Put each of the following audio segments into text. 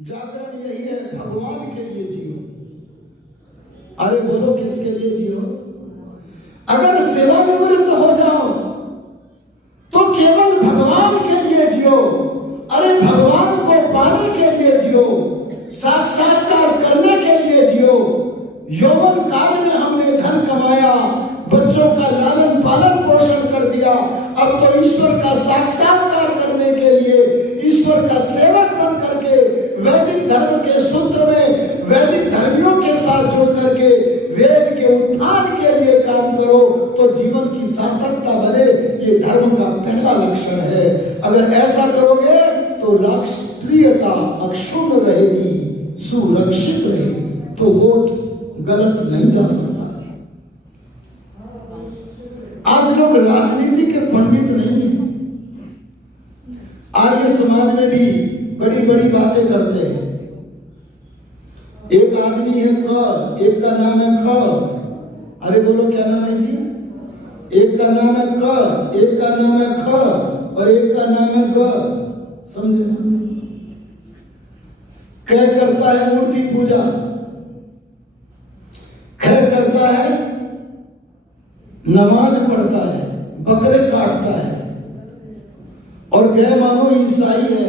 जागरण यही है, भगवान के लिए जियो। अरे बोलो किसके लिए जियो? अगर सेवानिवृत्त हो जाओ तो केवल भगवान के लिए जियो। अरे भगवान को पाने के लिए जियो, साक्षात्कार करने के लिए जियो। यौवन काल में हमने धन कमाया, बच्चों का लालन पालन पोषण कर दिया, अब तो ईश्वर का साक्षात्कार करने के लिए, ईश्वर का सेवक बन करके वैदिक धर्म के सूत्र में वैदिक धर्मियों के साथ जुड़ करके वेद के उत्थान के लिए काम करो तो जीवन की सार्थकता बने। ये धर्म का पहला लक्षण है। अगर ऐसा करोगे तो राष्ट्रीयता अक्षुण्ण रहेगी, सुरक्षित रहेगी, तो वोट गलत नहीं जा सकता। आज लोग राजनीति के पंडित नहीं है। आर्य समाज में भी बड़ी बड़ी बातें करते हैं। एक आदमी है क, एक का नाम है ख। अरे बोलो क्या नाम है जी? एक का नाम है क, एक का नाम है ख और एक का नाम है ग। समझे? क करता है मूर्ति पूजा, ख करता है नमाज पढ़ता है, बकरे काटता है, और ग मानो ईसाई है।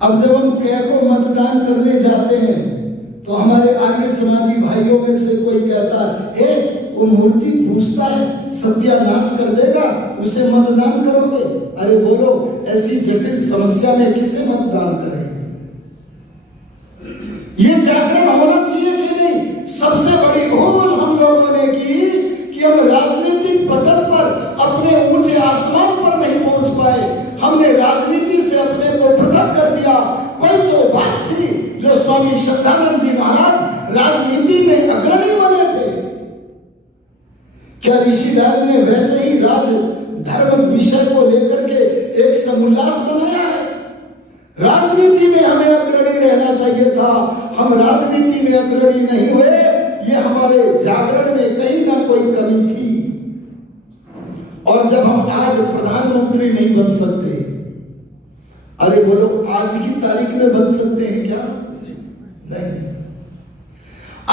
अब जब हम क को मतदान करने जाते हैं तो हमारे आर्य समाजी भाइयों में से कोई कहता है वो मूर्ति पूजता है, सत्यानाश कर देगा, उसे मतदान करोगे? अरे बोलो ऐसी जटिल समस्या में किसे मतदान करें? ये जागरण होना चाहिए कि नहीं? सबसे बड़ी भूल हम लोगों ने की कि हम राजनीतिक पटल पर अपने ऊंचे आसमान पर नहीं पहुंच पाए। हमने राजनीति से अपने को पृथक कर दिया। कोई तो बात थी जो स्वामी श्रद्धानंद जी महाराज राजनीति में अग्रणी बने थे। क्या ऋषिदार ने वैसे ही राज धर्म विषय को लेकर के एक समुल्लास बनाया है? राजनीति में हमें अग्रणी रहना चाहिए था, हम राजनीति में अग्रणी नहीं हुए। ये हमारे जागरण में कहीं ना कोई कमी थी। और जब हम आज प्रधानमंत्री नहीं बन सकते, अरे बोलो आज की तारीख में बन सकते हैं क्या? नहीं।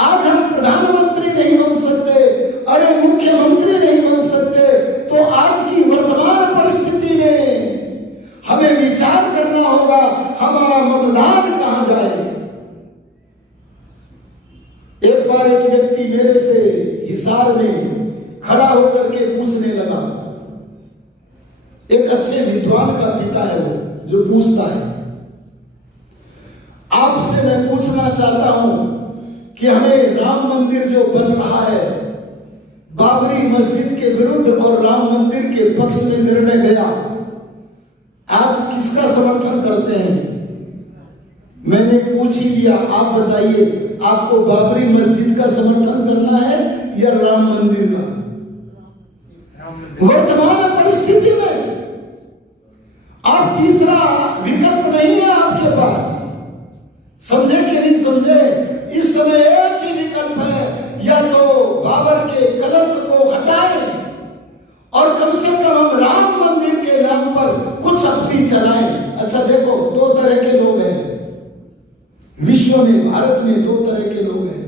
आज हम प्रधानमंत्री नहीं बन सकते, अरे मुख्यमंत्री नहीं बन सकते, तो आज की वर्तमान परिस्थिति में हमें विचार करना होगा हमारा मतदान कहां जाए। एक बार एक व्यक्ति मेरे से हिसार में खड़ा होकर के पूछने लगा। एक अच्छे विद्वान का पिता है वो, जो पूछता है, आपसे मैं पूछना चाहता हूं कि हमें राम मंदिर जो बन रहा है, बाबरी मस्जिद के विरुद्ध और राम मंदिर के पक्ष में निर्णय गया, आप किसका समर्थन करते हैं? मैंने पूछ ही लिया, आप बताइए आपको बाबरी मस्जिद का समर्थन करना है या राम मंदिर का? वर्तमान परिस्थिति में आप तीसरा विकल्प नहीं है आपके पास। समझे कि नहीं समझे? इस समय एक ही विकल्प है, या तो बाबर के कलंक को हटाएं और कम से कम हम राम मंदिर के नाम पर कुछ अपनी चलाएं। अच्छा देखो, दो तरह के लोग हैं विश्व में, भारत में दो तरह के लोग हैं।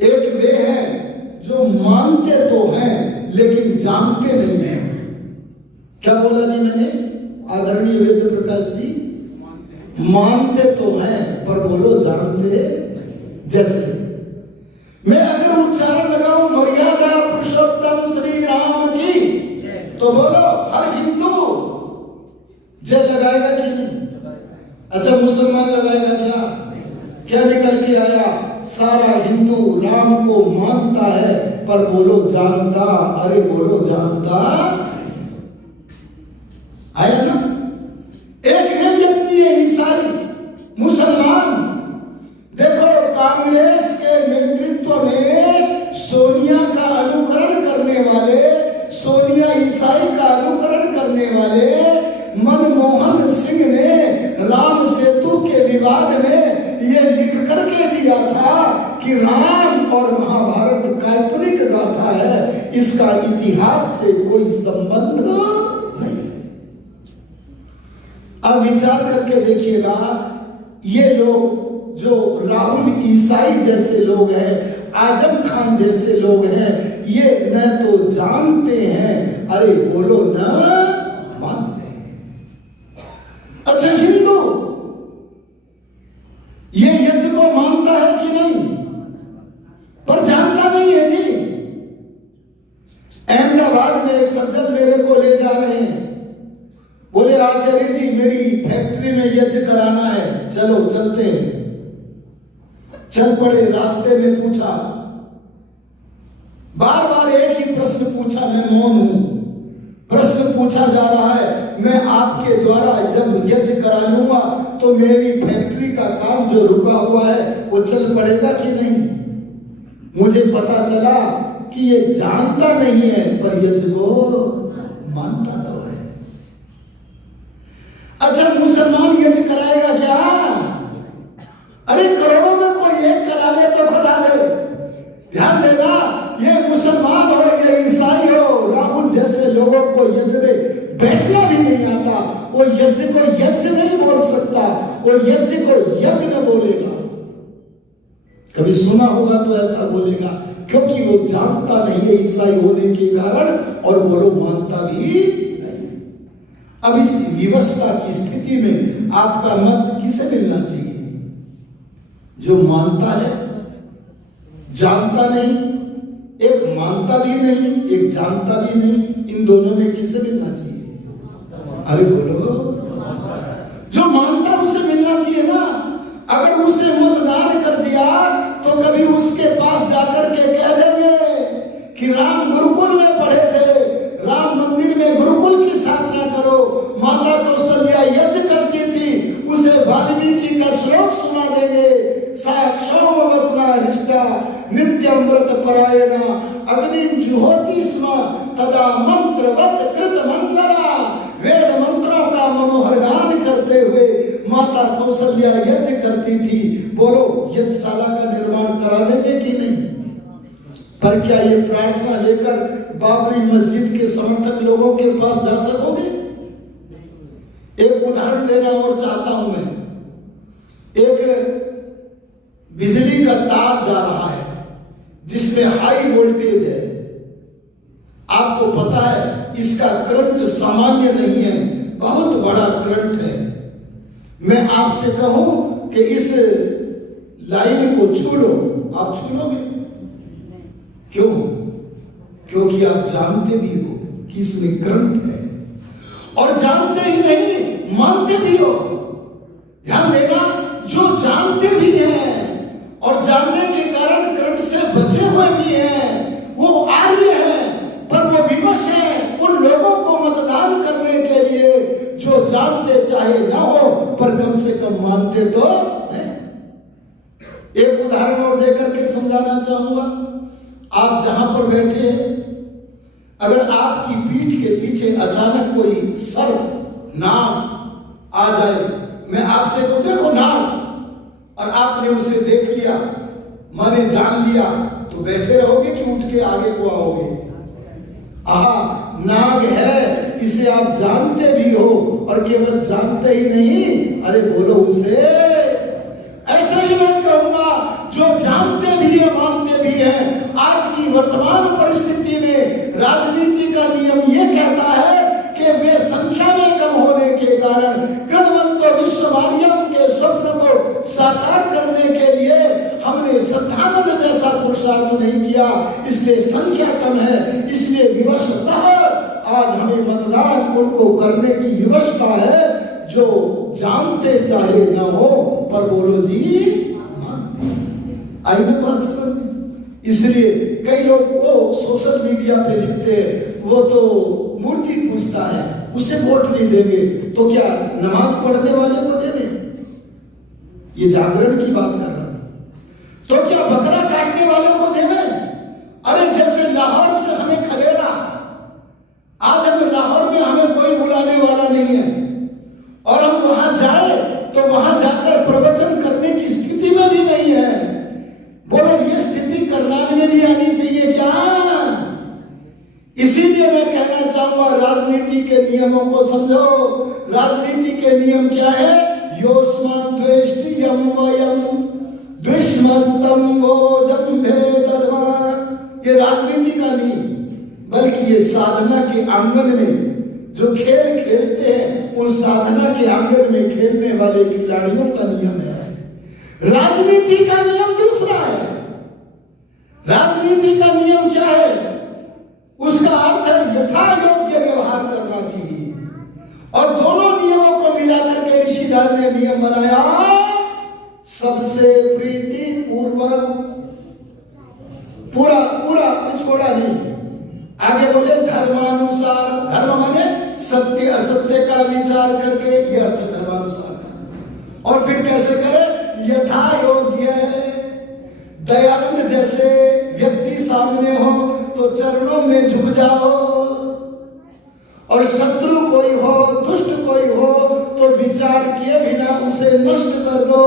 एक वे हैं जो मानते तो हैं लेकिन जानते नहीं हैं। क्या बोला जी मैंने? आदरणीय वेद प्रकाश जी, मानते तो हैं पर बोलो जानते। जैसे मैं अगर उच्चारण लगाऊं मर्यादा पुरुषोत्तम श्री राम की, तो बोलो हर हिंदू जय लगाएगा कि नहीं? अच्छा मुसलमान लगाएगा क्या? क्या निकल के आया? सारा हिंदू राम को मानता है पर बोलो जानता। अरे बोलो जानता। आया ना? एक व्यक्ति है ईसाई, मुसलमान। देखो कांग्रेस के नेतृत्व में सोनिया का अनुकरण करने वाले, सोनिया ईसाई का अनुकरण करने वाले मनमोहन सिंह ने राम सेतु के विवाद में यह लिख करके दिया था कि राम और महाभारत काल्पनिक गाथा है, इसका इतिहास से कोई संबंध नहीं। अब विचार करके देखिएगा, ये लोग जो राहुल ईसाई जैसे लोग हैं, आजम खान जैसे लोग हैं, ये न तो जानते हैं, अरे बोलो न मानते हैं। अच्छा, हिंदू ये यज्ञ को मानता है कि नहीं? पर जानता नहीं है जी। अहमदाबाद में एक सज्जन मेरे को ले जा रहे हैं, बोले आचार्य जी मेरी फैक्ट्री में यज्ञ कराना है, चलो चलते हैं। चल पड़े। रास्ते में पूछा, बार बार एक ही प्रश्न पूछा, मैं मौन हूं। प्रश्न पूछा जा रहा है, मैं आपके द्वारा जब यज्ञ करा लूंगा तो मेरी फैक्ट्री का काम जो रुका हुआ है वो चल पड़ेगा कि नहीं? मुझे पता चला कि ये जानता नहीं है पर यज्ञ को मानता तो है। अच्छा, मुसलमान यज्ञ कराएगा क्या? अरे करोड़ों में कोई एक करा ले तो करा ले। ध्यान देना, ये मुसलमान हो, ये ईसाई हो, राहुल जैसे लोगों को यज्ञ में बैठना भी नहीं आता। वो यज्ञ को यज्ञ नहीं बोल सकता, वो यज्ञ को यज्ञ न बोलेगा। कभी सुना होगा तो ऐसा बोलेगा, क्योंकि वो जानता नहीं है ईसाई होने के कारण, और बोलो मानता भी नहीं। अब इस विवशता की स्थिति में आपका मत किसे मिलना चाहिए? जो मानता है, जानता नहीं, एक मानता भी नहीं, एक जानता भी नहीं, इन दोनों में किसे मिलना चाहिए? अरे बोलो, जो मानता उसे मिलना चाहिए ना। अगर उसे मतदान कर दिया तो कभी उसके पास जाकर के कह देंगे कि राम गुरुकुल में पढ़े थे, राम मंदिर में गुरुकुल की स्थापना करो, माता कौशल्या यज्ञ करती थी, उसे वाल्मीकि का श्लोक सुना देंगे, साक्षाम वसना हृष्टा नित्यम व्रत परायणा अग्निम जुहोति स्म तदा मंत्रवत कृत मंगला। वेद मंत्रों का मनोहर गान करते हुए माता कौशल्या यज्ञ करती थी। बोलो, यज्ञशाला का निर्माण करा देंगे कि नहीं? पर क्या ये प्रार्थना लेकर बाबरी मस्जिद के समर्थक लोगों के पास जा सकोगे? एक उदाहरण देना और चाहता हूं मैं। एक बिजली का तार जा रहा है जिसमें हाई वोल्टेज है। आपको पता है इसका करंट सामान्य नहीं है, बहुत बड़ा करंट है। मैं आपसे कहूं कि इस लाइन को छू लो, आप छू लोगे? क्यों? क्योंकि आप जानते भी हो कि इसमें करंट है, और जानते ही नहीं मानते भी हो। ध्यान देना, जो जानते भी हैं और जानने के कारण करंट से बचे हुए भी हैं, वो आर्य हैं, पर वो विवश हैं उन लोगों को मतदान करने के लिए जो जानते चाहे ना हो पर कम से कम मानते तो हैं। एक उदाहरण और देकर के समझाना चाहूंगा। आप जहां पर बैठे हैं, अगर आपकी पीठ के पीछे अचानक कोई सर्प नाग आ जाए, मैं आपसे को देखो नाग, और आपने उसे देख लिया, माने जान लिया, तो बैठे रहोगे कि उठ के आगे को आओगे? आहा, नाग है, इसे आप जानते भी हो और केवल जानते ही नहीं, अरे बोलो उसे। ऐसा ही मैं कहूंगा, जो जानते भी है मानते भी है। आज की वर्तमान परिस्थिति में राजनीति का नियम ये कहता है कि वे संख्या में कम होने के कारण गणवंत विश्वमारियम के स्वप्न को साकार करने के लिए हमने श्रद्धानंद जैसा पुरुषार्थ नहीं किया, इसलिए संख्या कम है, इसलिए विवशता आज हमें मतदान उनको करने की विवशता है जो जानते चाहे ना हो पर बोलो जी आई ना बात समझ में। इसलिए कई लोग वो सोशल मीडिया पे लिखते हैं, वो तो मूर्ति पूजता है उसे वोट नहीं देंगे, तो क्या नमाज पढ़ने वाले को देंगे? ये जागरण की बात कर रहा है। तो क्या बकरा काटने वाले को देंगे? अरे जैसे लाहौर से हमें खदेड़ा, आज हम लाहौर में हमें कोई बुलाने वाला नहीं है, और हम वहां जाए तो वहां जाकर प्रवचन करने की स्थिति में भी नहीं है। बोलो, ये स्थिति करनाल में भी आनी चाहिए क्या? इसीलिए मैं कहना चाहूंगा, राजनीति राजनीति के नियमों को समझो। राजनीति के नियम क्या है? योस्मान द्वेष्टि यम वयम द्विष्मस्तम भोजम भेदमा। ये राजनीति का नहीं, बल्कि ये साधना के आंगन में जो खेल खेलते हैं, उन साधना के आंगन में खेलने वाले खिलाड़ियों का नियम है। राजनीति का नियम दूसरा है। राजनीति का नियम क्या है? उसका अर्थ है यथा योग्य व्यवहार करना चाहिए। और दोनों नियमों को मिलाकर के ऋषिदार ने नियम बनाया, सबसे प्रीति पूर्वक, पूरा पूरा कुछ छोड़ा नहीं। आगे बोले धर्मानुसार, धर्म माने सत्य असत्य का विचार करके, ये अर्थ धर्मानुसार। और फिर कैसे करे? यथा योग्य। दयानंद जैसे व्यक्ति सामने हो तो चरणों में झुक जाओ, और शत्रु कोई हो, दुष्ट कोई हो तो विचार किए बिना उसे नष्ट कर दो।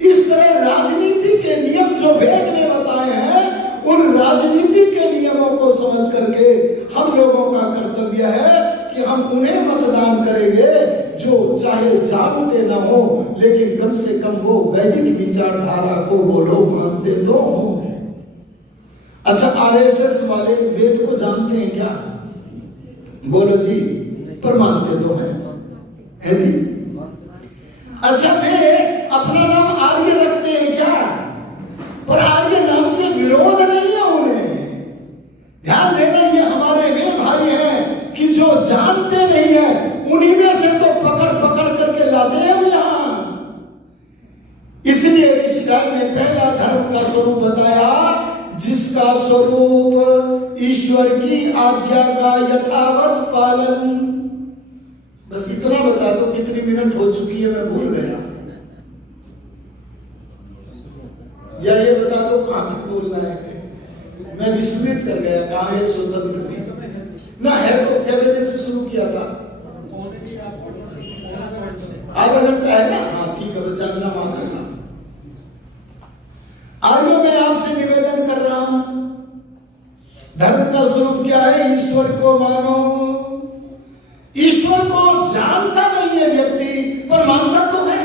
इस तरह राजनीति के नियम जो वेद में बताए हैं, उन राजनीति के नियमों को समझ करके हम लोगों का कर्तव्य है कि हम उन्हें मतदान करेंगे जो चाहे जानते ना हो, लेकिन कम से कम वो वैदिक विचारधारा को बोलो मानते तो हो। अच्छा, आरएसएस वाले वेद को जानते हैं क्या? बोलो जी, पर मानते तो है जी। अच्छा, वे अपना नाम आर्य रखते हैं क्या? पर आर्य नाम से विरोध नहीं है उन्हें। ध्यान देना, ये हमारे वे भाई हैं कि जो जानते नहीं है, उन्हीं में से तो पकड़ पकड़ करके लाते हैं यहां। इसलिए ऋषिकार ने पहला धर्म का स्वरूप बताया, जिसका स्वरूप ईश्वर की आज्ञा का यथावत पालन। बस इतना बता दो, कितनी मिनट हो चुकी है मैं भूल गया, या ये बता दो कहां तक बोलना है। मैं विस्मृत कर गया, कहां है स्वतंत्र ना है। तो क्या वजह से शुरू किया था? आधा घंटा है ना? हाँ ठीक है, बचा ना मान करना। आर्य मैं आपसे निवेदन कर रहा हूं, धर्म का स्वरूप क्या है? ईश्वर को मानो। ईश्वर को जानता नहीं है व्यक्ति, पर मानता तो है,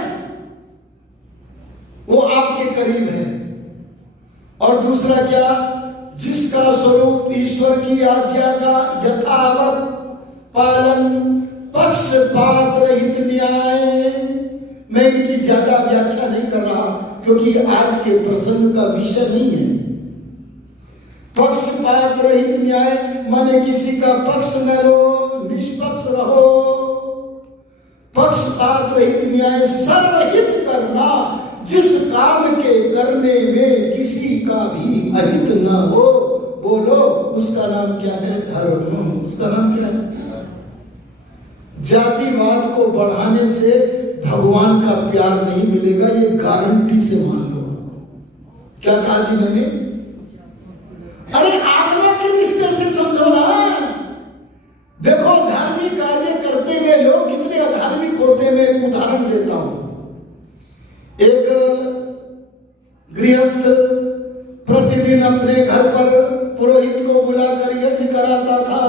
वो आपके करीब है। और दूसरा क्या? जिसका स्वरूप ईश्वर की आज्ञा का यथावत पालन, पक्षपात रहित न्याय। मैं इनकी ज्यादा व्याख्या नहीं कर रहा, क्योंकि आज के प्रसंग का विषय नहीं है। पक्षपात रहित न्याय माने किसी का पक्ष न लो, निष्पक्ष रहो। पक्षपात रहित न्याय सर्वहित करना, जिस काम के करने में किसी का भी अहित न हो, बोलो उसका नाम क्या है? धर्म। उसका नाम क्या है? जातिवाद को बढ़ाने से भगवान का प्यार नहीं मिलेगा, ये गारंटी से मान लो। क्या कहा जी मैंने? अरे आत्मा के रिश्ते से समझो ना। देखो, धार्मिक कार्य करते हुए लोग कितने अधार्मिक होते हैं। मैं एक उदाहरण देता हूं। एक गृहस्थ प्रतिदिन अपने घर पर पुरोहित को बुलाकर यज्ञ कराता था,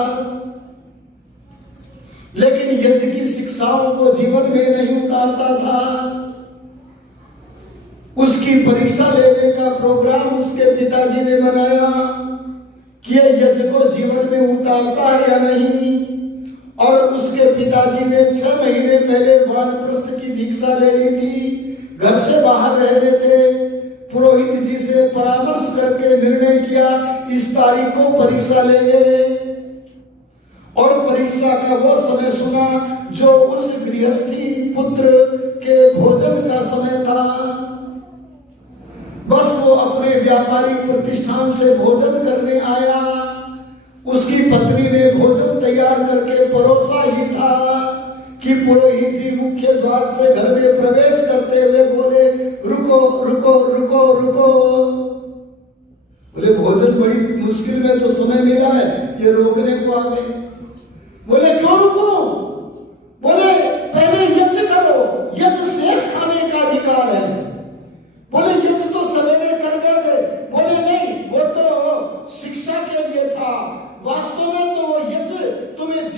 लेकिन यज्ञ की शिक्षाओं को जीवन में नहीं उतारता था। उसकी परीक्षा लेने का प्रोग्राम उसके पिताजी ने बनाया कि यह यज्ञ को जीवन में उतारता है या नहीं। और उसके पिताजी ने 6 महीने पहले वानप्रस्थ की दीक्षा ले ली थी, घर से बाहर रहने थे। पुरोहित जी से परामर्श करके निर्णय किया, इस तारीख को परीक्षा लेंगे। और परीक्षा का वो समय सुना जो उस गृहस्थी पुत्र के भोजन का समय था। बस वो अपने व्यापारिक प्रतिष्ठान से भोजन करने आया। उसकी पत्नी ने भोजन तैयार करके परोसा ही था कि पुरोहित जी मुख्य द्वार से घर में प्रवेश करते हुए बोले, रुको रुको रुको रुको। बोले भोजन बड़ी मुश्किल में तो समय मिला है, ये रोकने को आ गए। बोले क्यों रुको? बोले पहले यज्ञ करो, यज्ञ शेष खाने का अधिकार है। बोले यज्ञ तो सवेरे कर गए थे। बोले नहीं, वो तो शिक्षा के लिए था, वास्तव में तो वो यज्ञ तुम्हें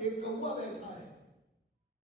एक कौवा बैठा है,